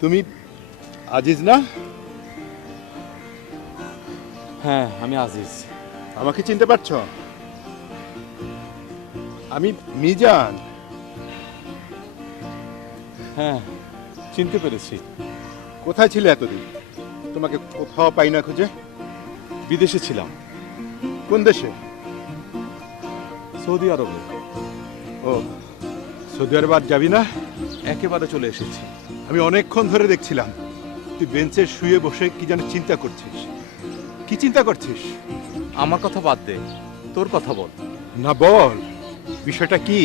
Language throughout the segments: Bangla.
তুমি আজিজ না? হ্যাঁ, আমি আজিজ। আমাকে চিনতে পারছো? আমি মিজান। হ্যাঁ, চিনতে পেরেছি। কোথায় ছিলে এতদিন? তোমাকে কোথাও পাই না খুঁজে। বিদেশে ছিলাম। কোন দেশে? সৌদি আরবে। ও, সৌদি আরব আর যাবি না? একেবারে চলে এসেছি। আমি অনেকক্ষণ ধরে দেখছিলাম তুই বেঞ্চে শুয়ে বসে কি যেন চিন্তা করছিস। কি চিন্তা করছিস? আমার কথা বাদ দে, তোর কথা বল। না বল, বিষয়টা কি?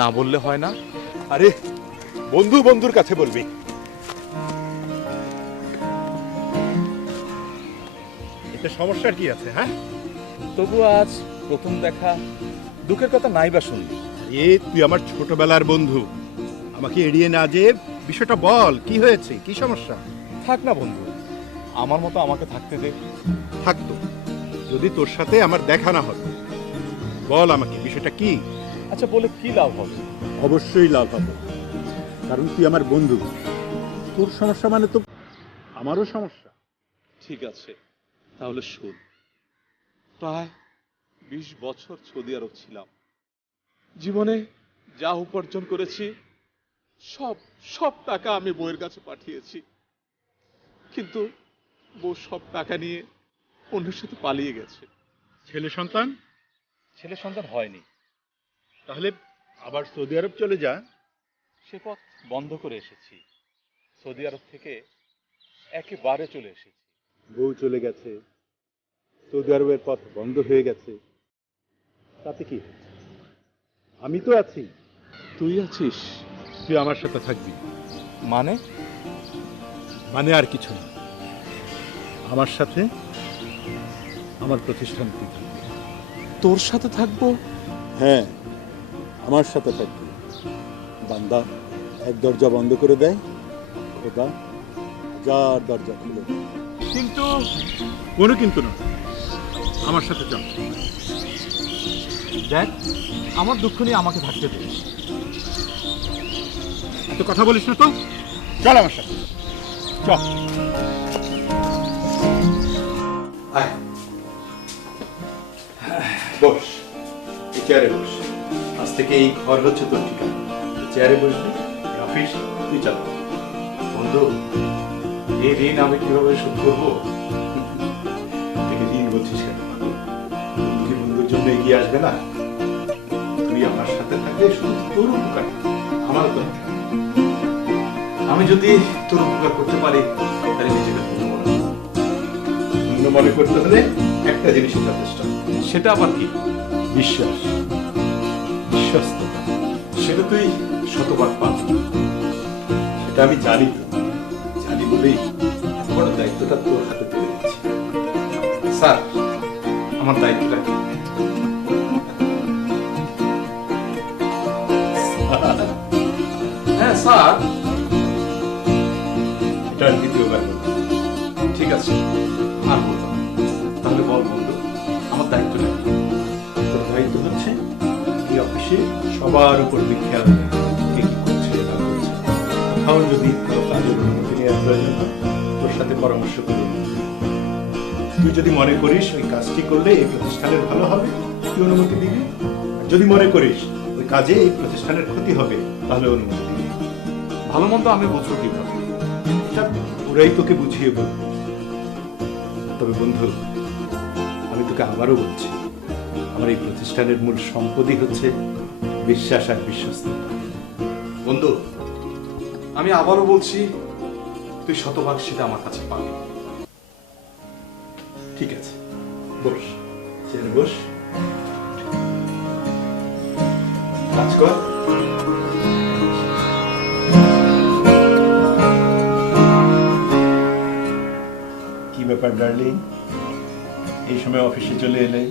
না বললে হয় না। আরে বন্ধু বন্ধুর কাছে বলবি। এতে সমস্যার কি আছে? হ্যাঁ, তবু আজ প্রথম দেখা, দুঃখের কথা নাই বা শুনলি। তুই আমার ছোটবেলার বন্ধু, আমাকে এড়িয়ে না যে বিষয়টা বল, কি হয়েছে, কি সমস্যা? থাক না বন্ধু, আমার মতো আমাকে থাকতে দে। থাকতো যদি তোর সাথে আমার দেখা না হতো। বল আমাকে বিষয়টা কি? আচ্ছা, বলে কি লাভ হবে? অবশ্যই লাভ হবে, কারণ তুই আমার বন্ধু। তোর সমস্যা মানে তো আমারও সমস্যা। ঠিক আছে, তাহলে শোন। প্রায় 20 বছর সৌদি আরব ছিলাম। জীবনে যা উপার্জন করেছি সব সব টাকা আমি বউয়ের কাছে পাঠিয়েছি, কিন্তু বউ সব টাকা নিয়ে অন্যের সাথে পালিয়ে গেছে। ছেলে সন্তান? ছেলে সন্তান হয়নি। তাহলে আবার সৌদি আরব চলে যা। সে পথ বন্ধ করে এসেছি। সৌদি আরব থেকে একেবারে চলে এসেছি। বউ চলে গেছে, সৌদি আরবের পথ বন্ধ হয়ে গেছে, তাতে কি? আমি তো আছি। তুই আছিস? তুই আমার সাথে থাকবি। মানে? মানে আর কিছু না, আমার সাথে আমার প্রতিষ্ঠান তুই থাকবি। তোর সাথে থাকবো? হ্যাঁ, আমার সাথে থাকবি। বান্দা এক দরজা বন্ধ করে দেয়, খোদা হাজার দরজা খুলে দেয়। কিন্তু কোনো কিন্তু না, আমার সাথে চল। দেখ, আমার দুঃখ নিয়ে আমাকে থাকতে দে। এত কথা বলিস না তো, চল আমার সাথে চল। আয়, বস, এই চেয়ারে বস। আজ থেকে এই ঘর হচ্ছে তোর ঠিকানা। চেয়ারে বসবি, এই অফিস তুই চালা। বন্ধু, এই ঋণ আমি কিভাবে শোধ করবো? থেকে ঋণ বলছিস কেন? বন্ধু কি বন্ধুর জন্য এগিয়ে আসবে না? তুই আমার সাথে থাকলে শুধু তোর উপকার, আমার তো। আমি যদি তোর উপকার করতে পারি তাহলে নিজেকে ধন্য মনে করব। ধন্য মনে করতে হলে একটা জিনিসই যথেষ্ট। সেটা আবার কি? বিশ্বাস, বিশ্বস্ততা। সেটা তুই শতবার পাবি। সেটা আমি জানি তো, জানি বলেই এত বড় দায়িত্বটা তোর হাতে তুলে দিচ্ছি। স্যার, আমার দায়িত্বটা কি? হ্যাঁ স্যার। এটা আর দ্বিতীয়বার বলবো। ঠিক আছে, আর বলবো না। তাহলে বল বন্ধু, আমার দায়িত্বটা কি? তোর দায়িত্ব হচ্ছে এই অফিসে সবার উপর তুই খেয়াল রাখবি, কে কি করছে না করছে। কোথাও যদি কোনো কাজের অনুমতি নেওয়ার প্রয়োজন হয়, তোর সাথে পরামর্শ করে নিবি। তুই যদি মনে করিস ওই কাজটি করলে এই প্রতিষ্ঠানের ভালো হবে, তুই অনুমতি দিবি। আর যদি মনে করিস ওই কাজে এই প্রতিষ্ঠানের ক্ষতি হবে, তাহলে অনুমতি দিবি। ভালো মন্দ আমি বুঝবো কিভাবে? এটা ওরাই তোকে বুঝিয়ে বলবে। তবে বন্ধু, আমি তোকে আবারও বলছি, আমার এই প্রতিষ্ঠানের মূল সম্পদই হচ্ছে বিশ্বাস আর বিশ্বস্ততা। বন্ধু, আমি আবারও বলছি, তুই শতভাগ সেটা আমার কাছে পাবি। ঠিক আছে, বস, চেয়ারে বস, কাজ কর। কি ব্যাপার ডার্লিং, এই সময় অফিসে চলে এলে?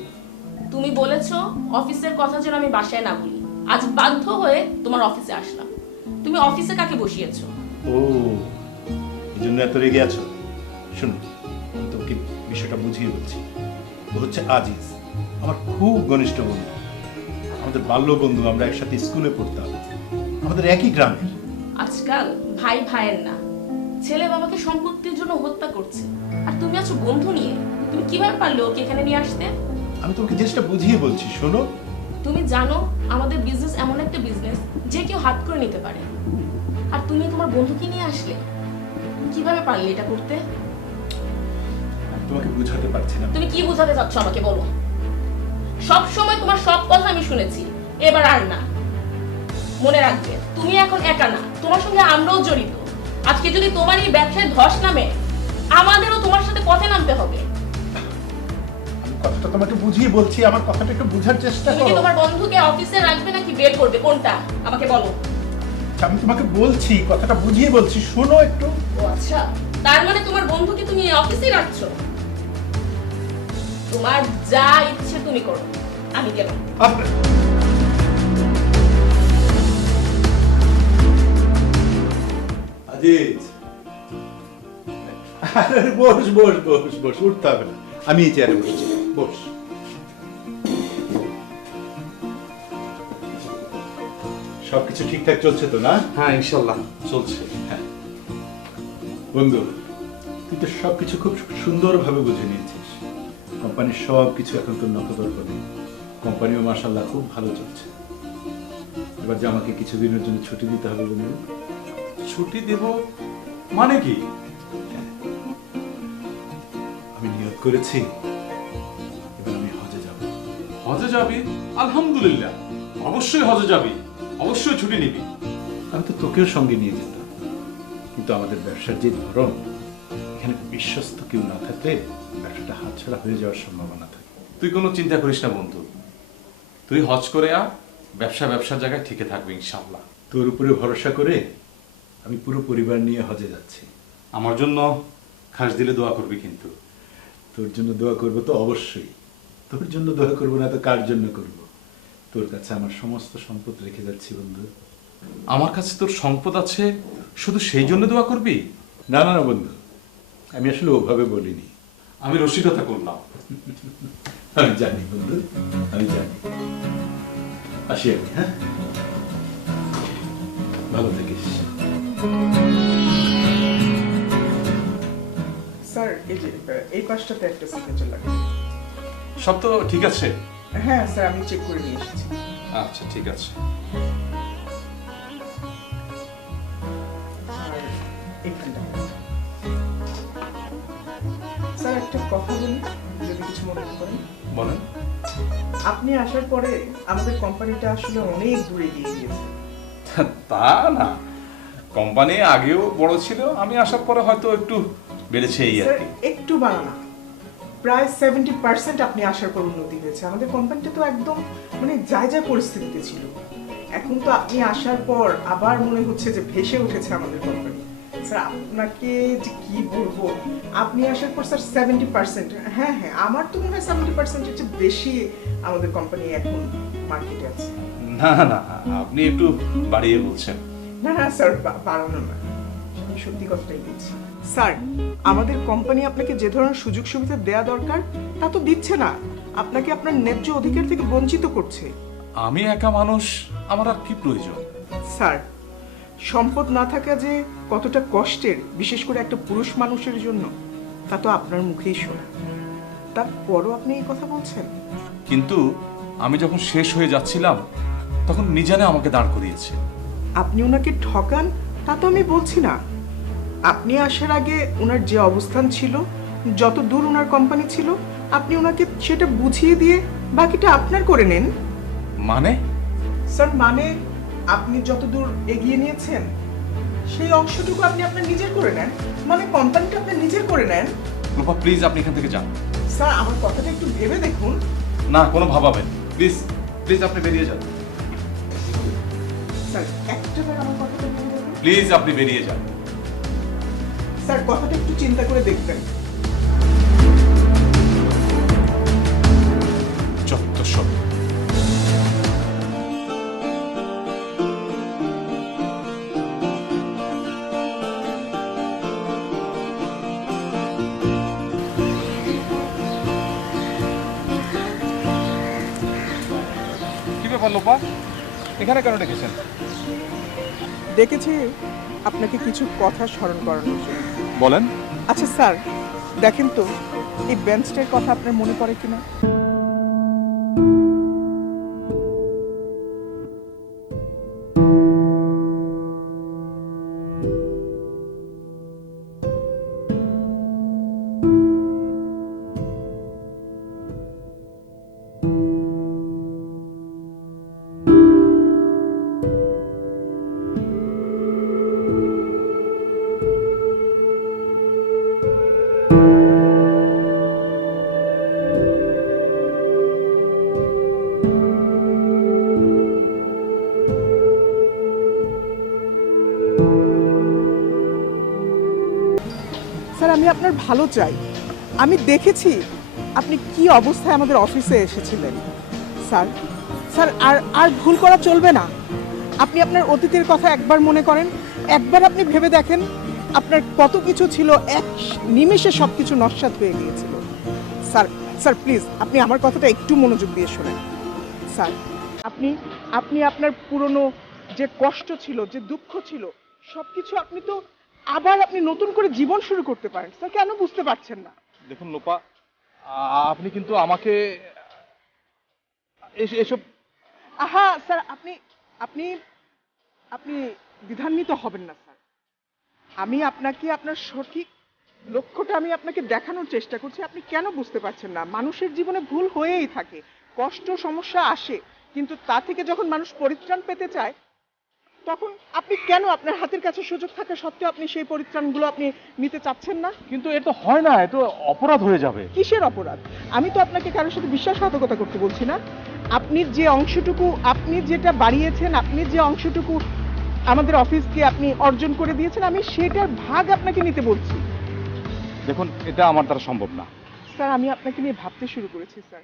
তুমি বলেছো অফিসের কথা যেন আমি বাসায় না বলি। আজ বাধ্য হয়ে তোমার অফিসে আসলাম। তুমি অফিসে কাকে বসিয়েছো? ও, এই জন্য এত রেগে আছো? শুনো, আমি তোকে বিষয়টা বুঝিয়ে বলছি। ও হচ্ছে আজিজ, আমার খুব ঘনিষ্ঠ বন্ধু, আমাদের বাল্য বন্ধু। আমরা একসাথে স্কুলে পড়তাম, আমাদের একই গ্রামের। আজকাল ভাই ভাইয়ের না, ছেলে বাবাকে সম্পত্তির জন্য হত্যা করছে, আর তুমি আছো বন্ধু নিয়ে। তুমি কিভাবে পারলে ওকে এখানে নিয়ে আসতে? আমি তোমাকে জিনিসটা বুঝিয়ে বলছি, শোনো। তুমি জানো আমাদের বিজনেস এমন একটা বিজনেস যে কেউ হাত করে নিতে পারে, আর তুমি তোমার বন্ধুকে নিয়ে আসলে। কিভাবে পারলে এটা করতে? আমি তোমাকে বুঝাতে পারছি না। তুমি কি বোঝাতে চাচ্ছ আমাকে বলো। সব সময় তোমার সব কথা আমি শুনেছি, এবার আর না। মনে রাখবে তুমি এখন একা না, তোমার সঙ্গে আমরাও জড়িত। আজকে যদি তোমার এই ব্যবসায় ধস নামে, আমাদেরও তোমার সাথে পথে নামতে হবে। আমি কথাটা তোমাকে বুঝিয়ে বলছি, আমার কথাটা একটু বোঝার চেষ্টা তুমি কি করো। তোমার বন্ধুকে অফিসে রাখবে নাকি বের করবে, কোনটা আমাকে বলো। আমি তোমাকে বলছি, কথাটা বুঝিয়ে বলছি, শোনো একটু। ও আচ্ছা, তার মানে তোমার বন্ধুকে তুমি অফিসে রাখছো? তোমার যা ইচ্ছে তুমি করো, আমি গেলাম। আজিজ, আরে বস বস বস বস, উঠতে হবে না, আমি এই চেয়ারে বসছি, বস। সবকিছু ঠিকঠাক চলছে তো না? হ্যাঁ ইনশাল্লাহ চলছে। হ্যাঁ বন্ধু, তুই তো সবকিছু খুব সুন্দরভাবে বুঝে নিয়েছিস। কোম্পানির সবকিছু এখন তোর নখদর করে। কোম্পানিও মাশাআল্লাহ খুব ভালো চলছে। এবার যে আমাকে কিছুদিনের জন্য ছুটি দিতে হবে বন্ধু। ছুটি দেব মানে কি? আমি নিয়ত করেছি, এবার আমি হজে যাব। হজে যাবি? আলহামদুলিল্লাহ, অবশ্যই হজে যাবি, অবশ্যই ছুটি নিবি। আমি তো তোকেও সঙ্গে নিয়ে যেতাম, কিন্তু আমাদের ব্যবসার যে ধরন, এখানে বিশ্বস্ত কেউ না থাকলে ব্যবসাটা হাতছাড়া হয়ে যাওয়ার সম্ভাবনা থাকে। তুই কোনো চিন্তা করিস না বন্ধু, তুই হজ করে আ, ব্যবসার জায়গায় ঠিকই থাকবে ইনশাআল্লাহ। তোর উপরে ভরসা করে আমি পুরো পরিবার নিয়ে হজে যাচ্ছি। আমার জন্য খাস দিলে দোয়া করবি কিন্তু। তোর জন্য দোয়া করবো তো অবশ্যই। তোর জন্য দোয়া করবো না তো কার জন্য করব? তোর কাছে আমার সমস্ত সম্পদ রেখে যাচ্ছি বন্ধু। আমার কাছে তোর সম্পদ আছে শুধু সেই জন্য দোয়া করবি? না না না বন্ধু, আমি আসলে ওভাবে বলিনি। আমি রসিকতা করলাম। আমি জানি বন্ধু, আমি জানি। আসি আমি, হ্যাঁ? ভালো থাকিস। স্যার এই যে এই পাশটাতে একটা সিগনেচার লাগবে। সব তো ঠিক আছে? হ্যাঁ স্যার, আমি চেক করে নিয়ে এসেছি। আচ্ছা ঠিক আছে। আর এইখানটা স্যার একটা কথা বলি, যদি কিছু মনে না করেন। বলেন। আপনি আসার পরে আমাদের কোম্পানিটা আসলে অনেক দূরে এগিয়ে গিয়েছে। তা না, কোম্পানি আগেও বড় ছিল, আমি আসার পরে হয়তো একটু বেড়েছে এই আর স্যার কি। একটু বাড়ানা, প্রায় 70% আপনি আসার পর উন্নতি হয়েছে। আমাদের কোম্পানিটা তো একদম মানে যায় যায় পরিস্থিতিতে ছিল, এখন তো আপনি আসার পর আবার মনে হচ্ছে যে ভেসে উঠেছে আমাদের কোম্পানি। স্যার আপনাকে যে কি বলবো, আপনি আসার পর স্যার 70%, হ্যাঁ হ্যাঁ আমার তো মনে হয় 70% এর চেয়ে বেশি আমাদের কোম্পানি এখন মার্কেটে আছে। না না, আপনি একটু বাড়িয়ে বলছেন। না না স্যার, বাড়ানো না, আমি সত্যি কথাটাই বলছি। স্যার আমাদের কোম্পানি আপনাকে যে ধরনের সুযোগ সুবিধা দেওয়া দরকার তা তো দিচ্ছে না, আপনাকে আপনার ন্যায্য অধিকার থেকে বঞ্চিত করছে। আমি একা মানুষ, আমার আর কি প্রয়োজন? স্যার সম্পদ না থাকা যে কতটা কষ্টের, বিশেষ করে একটা পুরুষ মানুষের জন্য, তা তো আপনার মুখেই শোনা। তারপরও আপনি এই কথা বলছেন। কিন্তু আমি যখন শেষ হয়ে যাচ্ছিলাম তখন মিজানে আমাকে দাঁড় করিয়েছে। আপনি ওনাকে ঠকান তা তো আমি বলছি না, আপনি আসার আগে ওনার যে অবস্থান ছিল, যত দূর ওনার কোম্পানি ছিল, আপনি ওনাকে সেটা বুঝিয়ে দিয়ে বাকিটা আপনার করে নেন। মানে? স্যার মানে আপনি যত দূর এগিয়ে নিয়েছেন সেই অংশটুকু আপনি আপনার নিজের করে নেন, মানে কোম্পানিটা আপনার নিজের করে নেন। রূপা প্লিজ আপনি এখান থেকে যান। স্যার আমার কথাটা একটু ভেবে দেখুন। না, কোনো ভাবাবেন, প্লিজ প্লিজ আপনি বেরিয়ে যান। স্যার একটাবার আমার কথাটা ভেবে দেখুন। প্লিজ আপনি বেরিয়ে যান। স্যার কথাটা একটু চিন্তা করে দেখবেন। যত সব। কি ব্যাপার লোপা, এখানে কেন ডেকেছেন? দেখেছি আপনাকে কিছু কথা স্মরণ করানোর জন্য। বলেন। আচ্ছা স্যার, দেখেন তো এই বেঞ্চটার কথা আপনার মনে পড়ে কিনা? স্যার, আমি আপনার ভালো চাই। আমি দেখেছি আপনি কি অবস্থায় আমাদের অফিসে এসেছিলেন। স্যার, স্যার আর আর ভুল করা চলবে না। আপনি আপনার অতীতের কথা একবার মনে করেন, একবার আপনি ভেবে দেখেন আপনার কত কিছু ছিল, এক নিমেষে সব কিছু নস্যাৎ হয়ে গিয়েছিল। স্যার, স্যার প্লিজ আপনি আমার কথাটা একটু মনোযোগ দিয়ে শোনেন। স্যার, আপনি আপনি আপনার পুরনো যে কষ্ট ছিল, যে দুঃখ ছিল, সব কিছু আপনি তো আবার আপনি নতুন করে জীবন শুরু করতে পারেন। স্যার কেন বুঝতে পারছেন না? দেখুন লোপা, আপনি কিন্তু আমাকে এসব আহা স্যার, আপনি আপনি আপনি দ্বিধান্বিত হবেন না স্যার। আমি আপনাকে আপনার সঠিক লক্ষ্যটা আমি আপনাকে দেখানোর চেষ্টা করছি। আপনি কেন বুঝতে পারছেন না? মানুষের জীবনে ভুল হয়েই থাকে, কষ্ট সমস্যা আসে, কিন্তু তা থেকে যখন মানুষ পরিত্রাণ পেতে চায়, তখন আপনি কেন আপনার হাতের কাছে সুযোগ থাকা সত্ত্বেও আপনি সেই পরিত্রাণগুলো আপনি নিতে চাচ্ছেন না? কিন্তু এ তো হয় না, এ তো অপরাধ হয়ে যাবে। কিসের অপরাধ? আমি তো আপনাকে কারোর সাথে বিশ্বাসঘাতকতা করতে বলছি না। আপনি যে অংশটুকু, আপনি যেটা বাড়িয়েছেন, আপনি যে অংশটুকু আমাদের অফিসকে আপনি অর্জন করে দিয়েছেন, আমি সেটার ভাগ আপনাকে নিতে বলছি। দেখুন, এটা আমার দ্বারা সম্ভব না। স্যার, আমি আপনাকে নিয়ে ভাবতে শুরু করেছি স্যার।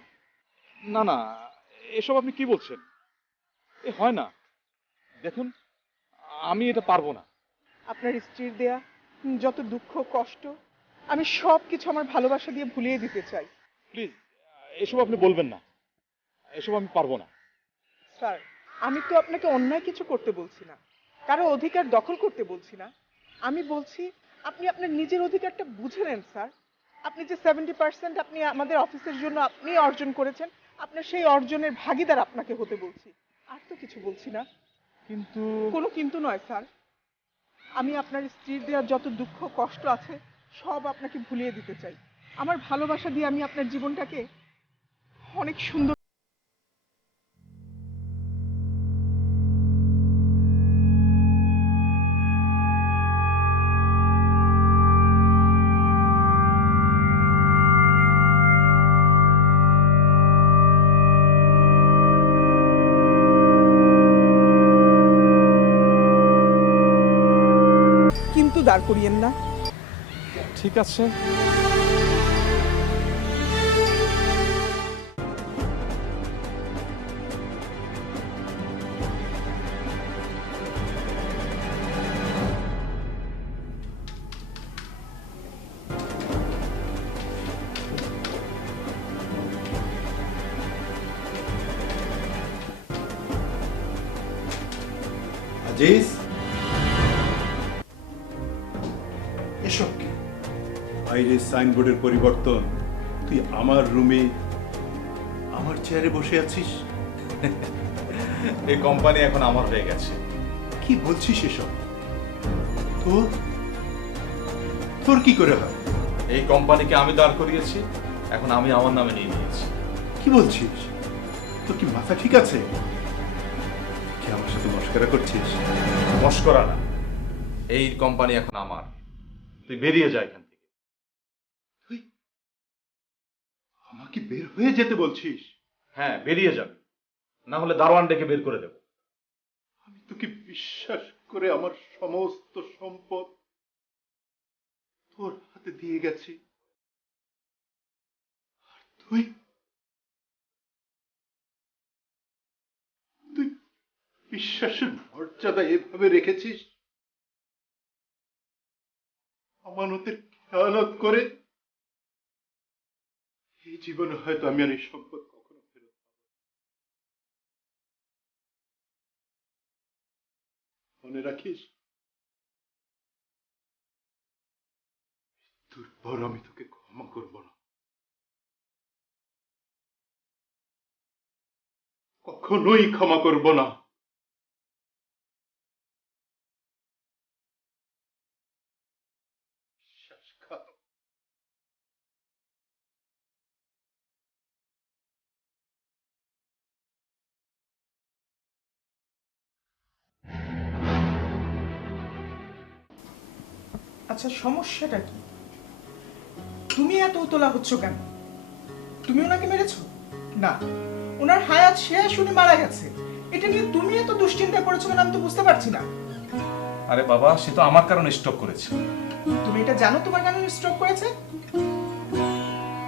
না না, এসব আপনি কি বলছেন? এ হয় না। দেখুন, আমি এটা পারবো না। আপনার স্ত্রীর দেয়া যত দুঃখ কষ্ট আমি সব কিছু আমার ভালোবাসা দিয়ে ভুলিয়ে দিতে চাই। প্লিজ, এসব আপনি বলবেন না। এসব আমি পারবো না। স্যার, আমি তো আপনাকে অন্যায় কিছু করতে বলছি না, কারো অধিকার দখল করতে বলছি না। আমি বলছি আপনি আপনার নিজের অধিকারটা বুঝে নেন স্যার। আপনি যে 70% আপনি আমাদের অফিসের জন্য আপনি অর্জন করেছেন, আপনার সেই অর্জনের ভাগীদার আপনাকে হতে বলছি। আর তো কিছু বলছি না। কিন্তু কোনো কিন্তু নয় স্যার। আমি আপনার স্ত্রীর দেওয়া যত দুঃখ কষ্ট আছে সব আপনাকে ভুলিয়ে দিতে চাই। আমার ভালোবাসা দিয়ে আমি আপনার জীবনটাকে অনেক সুন্দর। কিন্তু দাঁড় করিয়েন না। ঠিক আছে। আজিজ, এসব কি? বাইরে সাইনবোর্ডের পরিবর্তন, তুই আমার রুমে আমার চেয়ারে বসে আছিস। এই কোম্পানি এখন আমার হয়ে গেছে। কি বলছিস এসব? তোর তোর কি করে হয়? এই কোম্পানিকে আমি দাঁড় করিয়েছি, এখন আমি আমার নামে নিয়ে নিয়েছি। কি বলছিস? তোর কি মাথা ঠিক আছে? কি আমার সাথে মস্করা করছিস? মস্করা না, এই কোম্পানি এখন আমার। তুই বেরিয়ে যা এখান থেকে। তুই আমাকে বের হয়ে যেতে বলছিস? হ্যাঁ, বেরিয়ে যাবি, না হলে দারোয়ান ডেকে বের করে দেব। আমি তোকে বিশ্বাস করে আমার সমস্ত সম্পদ তোর হাতে দিয়ে গেছি, আর তুই তুই বিশ্বাসের মর্যাদা এভাবে রেখেছিস? আমানতের খেয়ানত করে? এই জীবনে হয়তো আমি আর এই সম্পদ কখনো ফেরত পাবো না। মনে রাখিস, পর আমি তোকে ক্ষমা করব না, কখনোই ক্ষমা করব না। বিশ্বাস কর। আচ্ছা, সমস্যাটা কি? তুমি এত উতলা হচ্ছ কেন? তুমি ওনাকে মেরেছো? না, ওনার হায়াত শেষ, উনি মারা গেছে। এটা নিয়ে তুমি এত দুশ্চিন্তা করেছো কেন আমি তো বুঝতে পারছি না। আরে বাবা, সে তো আমার কারণে স্ট্রোক করেছে। তুমি এটা জানো তোমার কেন স্ট্রোক করেছে?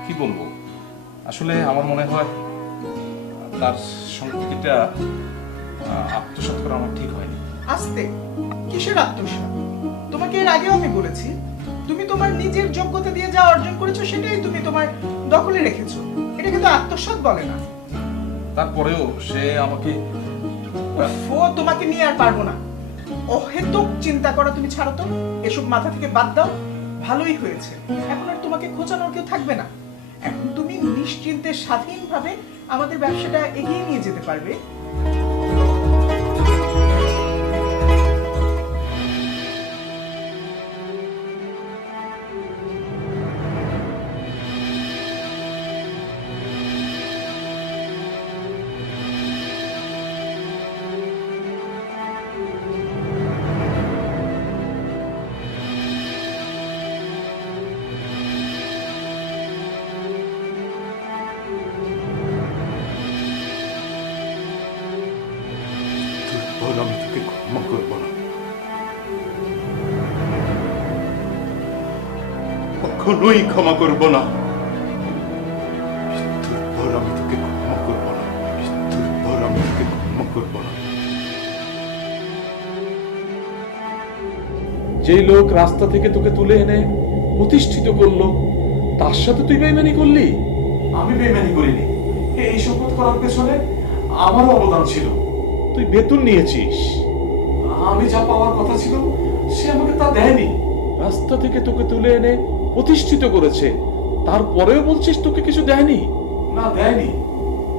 কি বলবো, আসলে আমার মনে হয় তার সম্পত্তিটা আত্মসাৎ করা আমার ঠিক হয়নি। আস্তে, কিসের আত্মসাৎ? তোমাকে এর আগেও আমি বলেছি, তুমি তোমার নিজের যোগ্যতা দিয়ে যা অর্জন করেছো সেটাই তুমি তোমার দখলে রেখেছো। এটা কিন্তু আত্মসাৎ বলে না। তারপরেও সে আমাকে তোমাকে নিয়ে আর পারবো না। অহেতুক চিন্তা করা তুমি ছাড়ো তো, এসব মাথা থেকে বাদ দাও। ভালোই হয়েছে, এখন আর তোমাকে খোঁচানোর কেউ থাকবে না। এখন তুমি নিশ্চিন্তে স্বাধীনভাবে আমাদের ব্যবসাটা এগিয়ে নিয়ে যেতে পারবে। তোর আমি তোকে ক্ষমা করব না, কখনোই ক্ষমা করব না। তোর পর আমি তোকে ক্ষমা করব না, তোর পর আমি তোকে ক্ষমা করব না। যেই লোক রাস্তা থেকে তোকে তুলে এনে প্রতিষ্ঠিত করলো, তার সাথে তুই বেইমানি করলি? আমি বেইমানি করিনি। এই সম্পদ করার পেছনে আমারও অবদান ছিল। তুই বেতন নিয়েছিস, আমি যা পাওয়ার কথা ছিল সে আমাকে তা দেয়নি। রাস্তা থেকে তোকে তুলে এনে প্রতিষ্ঠিত করেছে, তারপরেও বলছিস তোকে কিছু দেয়নি? না, দেয়নি,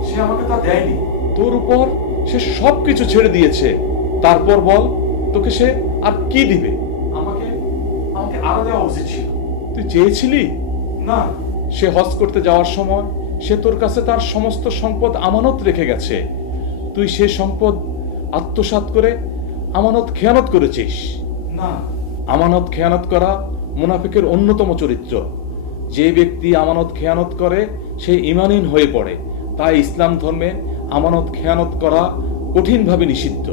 সে আমাকে তা দেয়নি। তোর উপর সে সবকিছু ছেড়ে দিয়েছে, তারপর বল তোকে সে আর কি দিবে? আমাকে আমাকে আরো দেওয়া উচিত ছিল। তুই চেয়েছিলি? না, সে হজ করতে যাওয়ার সময় সে তোর কাছে তার সমস্ত সম্পদ আমানত রেখে গেছে, তুই সে সম্পদ আত্মসাৎ করে আমানত খেয়ানত করেছিস। না, আমানত খেয়ানত করা মুনাফিকের অন্যতম চরিত্র। যে ব্যক্তি আমানত খেয়ানত করে সে ঈমানহীন হয়ে পড়ে। তাই ইসলাম ধর্মে আমানত খেয়ানত করা কঠিনভাবে নিষিদ্ধ।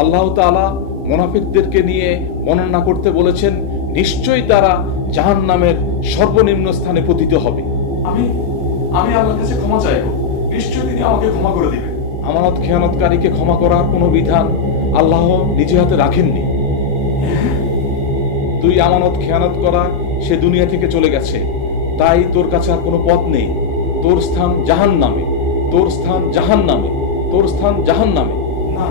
আল্লাহ তাআলা মুনাফিকদেরকে নিয়ে বর্ণনা করতে বলেছেন, নিশ্চয়ই তারা জাহান্নামের সর্বনিম্ন স্থানে পতিত হবে। আমি আমি আল্লাহর কাছে ক্ষমা চাইবো, নিশ্চয়ই তিনি আমাকে ক্ষমা করে দিবেন। আমানত খেয়ানতকারীকে ক্ষমা করার কোনো বিধান আল্লাহ নিজে হাতে রাখেননি। তুই আমানত খেয়ানত করা সে দুনিয়া থেকে চলে গেছে, তাই তোর কাছে আর কোনো পথ নেই। তোর স্থান জাহান্নামে, তোর স্থান জাহান্নামে, তোর স্থান জাহান্নামে। না,